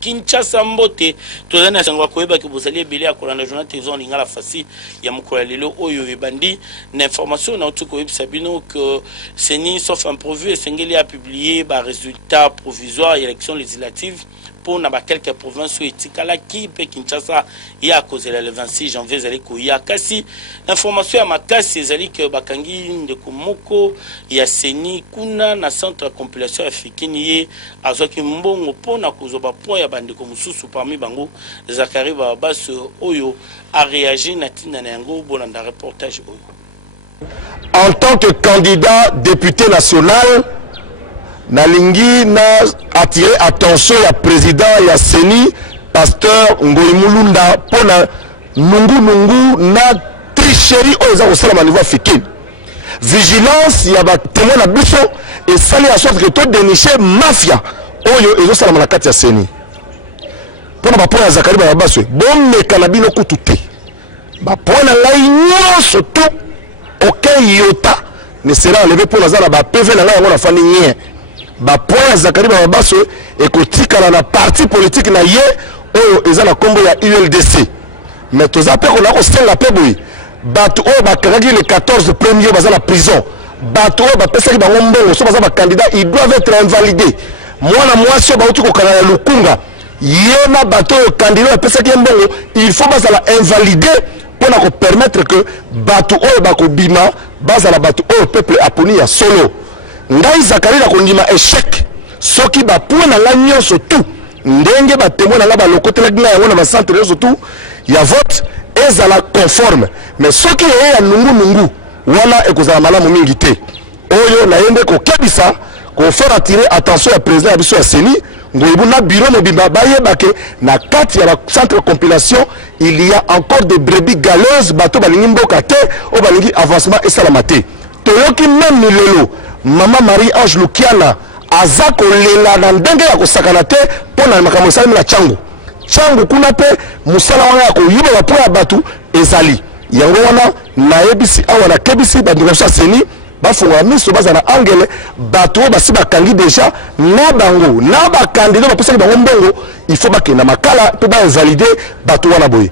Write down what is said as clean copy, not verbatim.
Kinshasa mbote tozana sangwa koyeba ke bozali ebele ya kolanda journal télévision lingala fasi ya mukolo lelo oyo ebandi na information na otuko yebisa bino que Seni sauf imprévu esengeli a publié ba résultats provisoires élections législatives pour na ba quelques provinces etikala ki pe Kinshasa ya kozela le 26 janvier zali koya kasi information ya makasi ezali ke bakangi ndeko moko ya Seni kuna na centre de compilation africaine ye azoki mbongo pona kozoba point ya bandeko mususu parmi bango Zakari Babas oyo a réagi na tinda na yango bolanda reportage oyo. En tant que candidat député national nalingi na attirer attention ya président ya Seni pasteur Ngoyi Mulunda pona nungu na tricherie oza kosala niveau africain. Vigilance ya ba témoin na biso et sali à sorte que to dénicher mafia oyo ezo sala na kati ya Seni. Pona ba point ya Zakari Babas bon mekana bino kututé. Ba point na ngai nyonso to aucun iota ne sera enlevé pour la zala ba PV na ngai ngona fani nye. Ba point ya Zakari Babas ekotika na parti politique na ye oyo ezala kombo ya ULDC. Mais toza pe ko na ko senga pe boyi. Bato oyo bakangaki le 14 premier baza la prison. Bato oyo bapesaki bango mbongo so baza ba candidat ils doivent être invalidés. Mwana mwasi oyo bauti kokanga ya lukunga yema bato oyo candidat bapesaki mbongo il faut bazala invalidé pour na ko permettre que bato oyo bakobima bazala bato oyo peuple aponi ya solo. Ngai Zakari na kondima échec soki ba point na nga nyonso tout ndenge ba témoin na nga ba lokotela na yango na ba centre nyonso tout ya vote ezala conforme. Mais soki ya nungu wana ekozala malamu mingi te oyo na yende ko kebisa ko faire attirer attention ya président ya biso ya Seni Ngoyibu na bureau mobimba bayebake na kati ya la centre de compilation il y a encore des brebis galeuses bato balingi mboka te o balingi avancement et salamate toyoki même milelo Maman Marie-Ange Lukiana aza kolela na ndenge ya kosakana te pona makambo salimi na changu kuna pe musala wana ya koyiba ba poya batu ezali yango wana na ebisi awa na kebisi bandiko sa Seni bafunga miso baza na angele bato basi bakangi déjà na bango na ba candidat bapesaki bango mbongo il faut bakena makala pe ba valider bato wana boye.